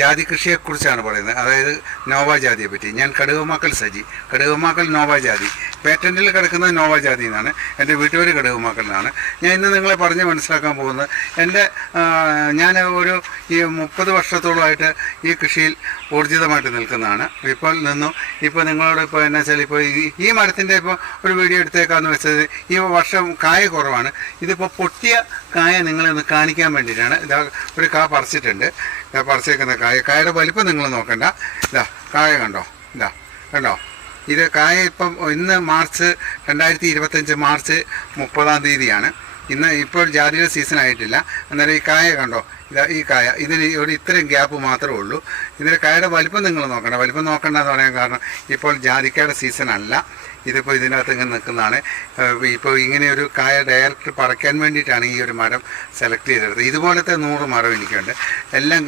ജാതി കൃഷിയെക്കുറിച്ചാണ് പറയുന്നത്. അതായത് നോവ ജാതിയെ പറ്റി. ഞാൻ കടുകമാക്കൽ സജി, കടുകമാക്കൽ നോവ ജാതി, പേറ്റൻറ്റിൽ കിടക്കുന്ന നോവ ജാതി എന്നാണ്. എൻ്റെ വീട്ടുപേര് കടുകമാക്കൽ എന്നാണ്. ഞാൻ ഇന്ന് നിങ്ങളെ പറഞ്ഞ് മനസ്സിലാക്കാൻ പോകുന്നത് ഞാൻ ഈ 30 വർഷത്തോളമായിട്ട് ഈ കൃഷിയിൽ ഊർജിതമായിട്ട് നിൽക്കുന്നതാണ്. ഇപ്പോൾ നിങ്ങളോട് എന്നാ വെച്ചാൽ ഈ മരത്തിൻ്റെ ഒരു വീഡിയോ എടുത്തേക്കാന്ന് വെച്ചത് ഈ വർഷം കായ കുറവാണ്. ഇതിപ്പോൾ പൊട്ടിയ കായ നിങ്ങളെ ഒന്ന് കാണിക്കാൻ വേണ്ടിയിട്ടാണ്. ഇതാ ഒരു കാ പറിച്ചിട്ടുണ്ട്. പറിച്ചേക്കുന്ന കായയുടെ വലിപ്പം നിങ്ങൾ നോക്കണ്ട. കായ കണ്ടോ, കണ്ടോ. ഇത് കായ ഇന്ന് 2025 മാർച്ച് 30 ഇപ്പോൾ ജാതിയുടെ സീസൺ ആയിട്ടില്ല. അന്നേരം ഈ കായ കണ്ടോ, ഈ കായ ഇതിന് ഇത്രയും ഗ്യാപ്പ് മാത്രമേ ഉള്ളൂ. ഇതിൻ്റെ കായയുടെ വലിപ്പം നിങ്ങൾ നോക്കണ്ട. വലിപ്പം നോക്കണ്ടെന്ന് പറയാൻ കാരണം ഇപ്പോൾ ജാതിക്കയുടെ സീസൺ അല്ല. ഇതിപ്പോൾ ഇതിനകത്ത് ഇങ്ങനെ നിൽക്കുന്നതാണ്. ഇപ്പോൾ ഇങ്ങനെ ഒരു കായ ഡയറക്റ്റ് പറിക്കാൻ വേണ്ടിയിട്ടാണ് ഈ ഒരു മരം സെലക്ട് ചെയ്തെടുത്തത്. ഇതുപോലത്തെ 100 മരം എനിക്കുണ്ട്. എല്ലാം